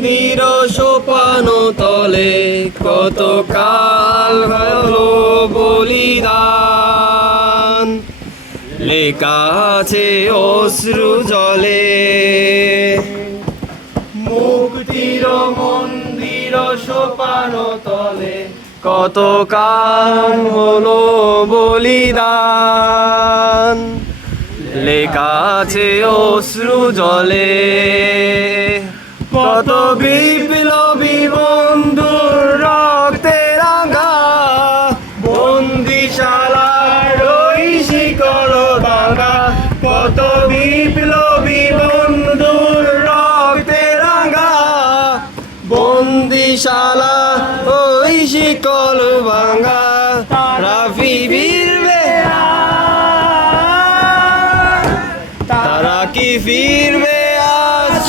মন্দির সোপান তলে কত কাল হলো বলিদান? লেখা আছে অশ্রু জলে। মুক্তির মন্দির সোপান তলে কত কাল হলো বলিদান? লেখা আছে অশ্রু জলে। কত বিপ্লবী বন্ধুর রক্তে রাঙা। বন্দিশালার ওই শিকল ভাঙা। কত বিপ্লবী বন্ধুর রক্তে রাঙা। বন্দিশালা ওই শিকল ভাঙা। রাফি বীরবে তারা কি ফিরবে আজ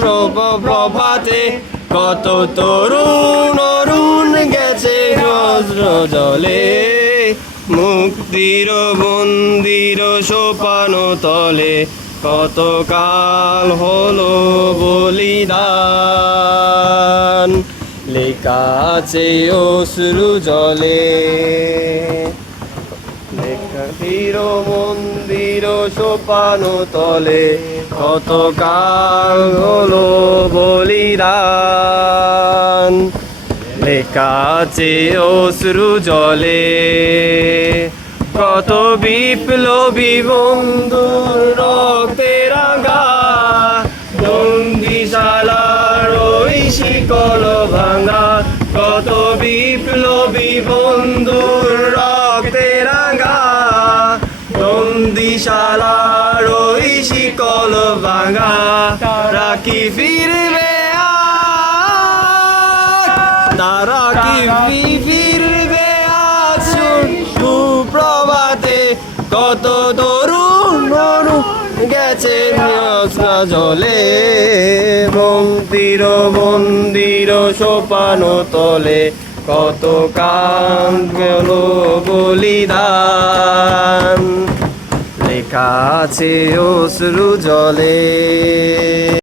সূর্য প্রভাতে কত তরুণ অরুণ গেছে বজ্র জলে। মুক্তির মন্দির সোপান তলে কত কাল হলো বলিদান। লেখা আছে অশ্রু জলে। লেখাটির মন্দির সোপান তলে কত কাল হলো বলিদান? লেখা অশ্রু জলে, কত বিপ্লবী বন্ধুর রক্তে রাঙা। বন্দিশালার ওই শিকল ভাঙা, কত বিপ্লবী বন্ধুর রক্তে রাঙা। বন্দিশালার ওই শিকল ভাঙা। তারা কি ফিরবে? তারা কি ফিরবে আজ? সুপ্রভাতে কত তরুণ গেছে জলে মন্দির মন্দির সোপান তলে কত কান গেল বলিদান। আছে অশ্রু জলে।